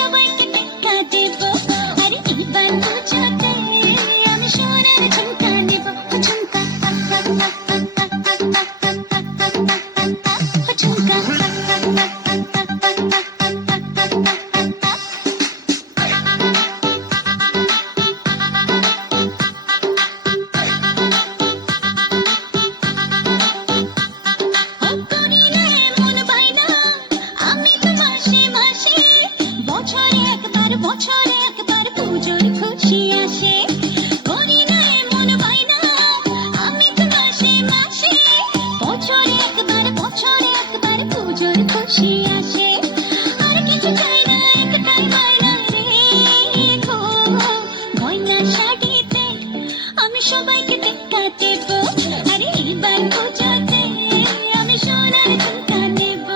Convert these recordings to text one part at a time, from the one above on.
সবাইকে টেক্কা দেব, আরে এবার পুজোতে আমি সোনার ঝুমকা নেব, ঝুমকা ঝুমকা। করি না এমন বায়না, আমি তো মাসে মাসে, বছরে একবার পুজোর খুশি আসে। করি না এমন বায়না, আমি তো মাসে মাসে, বছরে একবার পুজোর খুশি আসে। আর কিছু চাই না, একটাই বায়না রেখো, গয়না শাড়িতে আমি সবাইকে টেক্কা দেব, আরে এবার পুজোতে আমি সোনার ঝুমকা নেব।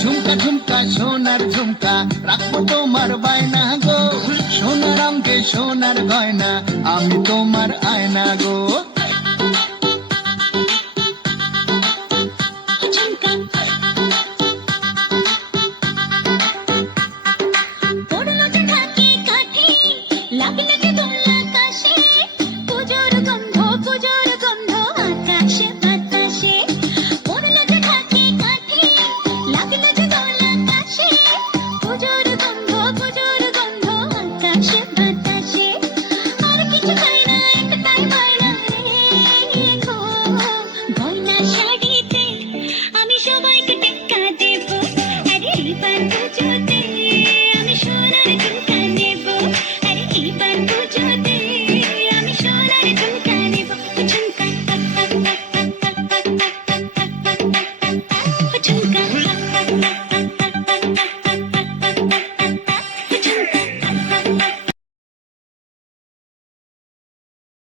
ঝুমকা ঝুমকা সোনার ঝুমকা, রাখবো তোমার বায়না গো, সোনার অঙ্গে সোনার গয়না, আমি তোমার আয়না গো।